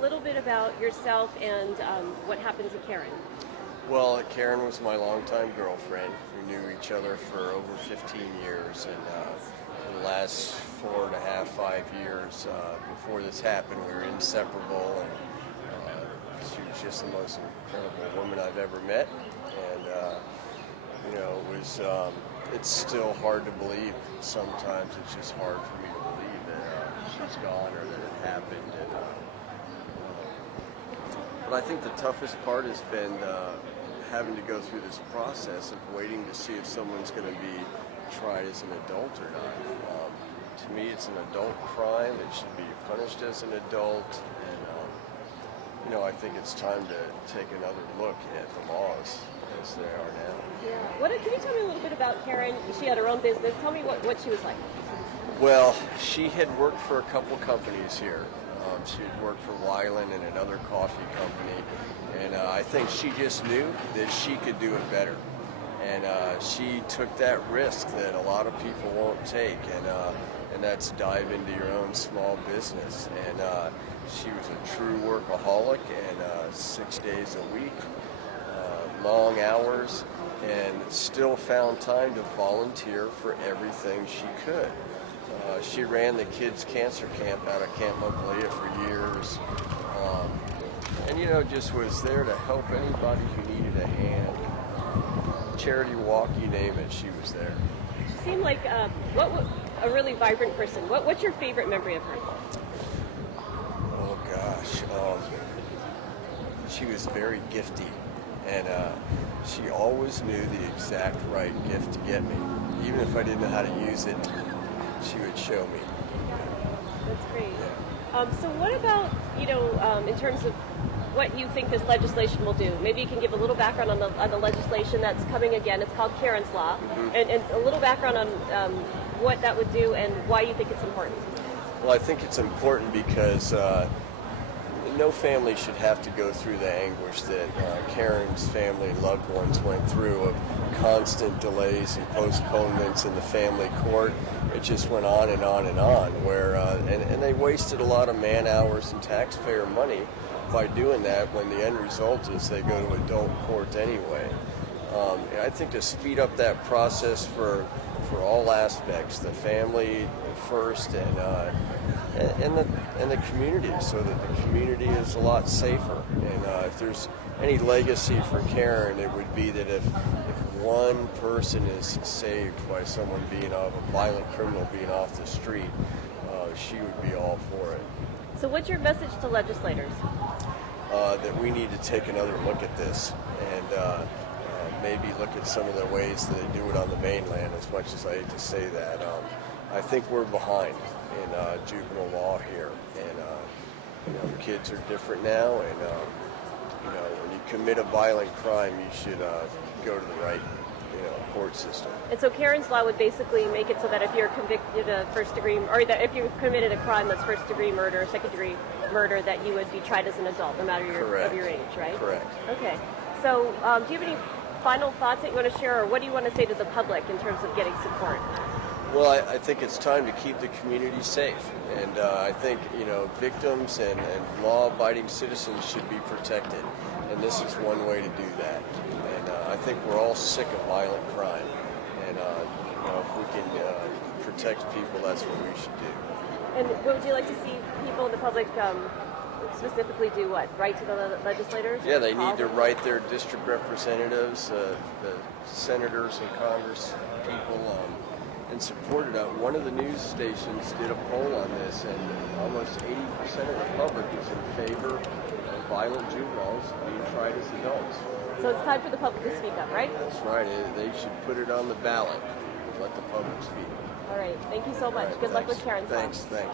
A little bit about yourself and what happened to Karen. Well, Karen was my longtime girlfriend. We knew each other for over 15 years, and for the last 4.5, 5 years before this happened, we were inseparable, and she was just the most incredible woman I've ever met. And it's still hard to believe. Sometimes it's just hard for me to believe that she's gone or that it happened. But I think the toughest part has been having to go through this process of waiting to see if someone's going to be tried as an adult or not. To me, it's an adult crime. It should be punished as an adult. And, I think it's time to take another look at the laws as they are now. Yeah. Can you tell me a little bit about Karen? She had her own business. Tell me what she was like. Well, she had worked for a couple companies here. She had worked for Weiland and another coffee company, and I think she just knew that she could do it better. And she took that risk that a lot of people won't take, and that's dive into your own small business. And she was a true workaholic, and 6 days a week, long hours, and still found time to volunteer for everything she could. She ran the kids' cancer camp out of Camp Malia for years, and just was there to help anybody who needed a hand. Charity walk, you name it, she was there. She seemed like a really vibrant person. What's your favorite memory of her? Oh gosh, she was very gifty, and she always knew the exact right gift to get me. Even if I didn't know how to use it, she would show me. That's great. Yeah. So what about, in terms of what you think this legislation will do? Maybe you can give a little background on the legislation that's coming again. It's called Karen's Law, and a little background on what that would do and why you think it's important. Well, I think it's important because no family should have to go through the anguish that Karen's family and loved ones went through of constant delays and postponements in the family court. It just went on and on and on, and they wasted a lot of man hours and taxpayer money by doing that when the end result is they go to adult court anyway. I think to speed up that process for all aspects, the family first and the community, so that the community is a lot safer. And if there's any legacy for Karen, it would be that if one person is saved by someone a violent criminal being off the street, she would be all for it. So what's your message to legislators? That we need to take another look at this and maybe look at some of the ways that they do it on the mainland, as much as I hate to say that. I think we're behind in juvenile law here, and kids are different now, and when you commit a violent crime, you should go to the right court system. And so Karen's Law would basically make it so that if you're convicted of first degree, or that if you committed a crime that's first degree murder, second degree murder, that you would be tried as an adult, no matter of your age, right? Correct. Okay. So do you have any final thoughts that you want to share, or what do you want to say to the public in terms of getting support? Well, I think it's time to keep the community safe, and I think victims and law-abiding citizens should be protected, and this is one way to do that. And I think we're all sick of violent crime, and if we can protect people, that's what we should do. And what would you like to see people in the public specifically do? What? Write to the legislators? Yeah, they need to write their district representatives, the senators and Congress people, and support it. One of the news stations did a poll on this, and almost 80% of the public is in favor of violent juveniles being tried as adults. So it's time for the public to speak up, right? That's right. They should put it on the ballot. Let the public speak. All right. Thank you so much. Right, Good luck with Karen's Law. Thanks.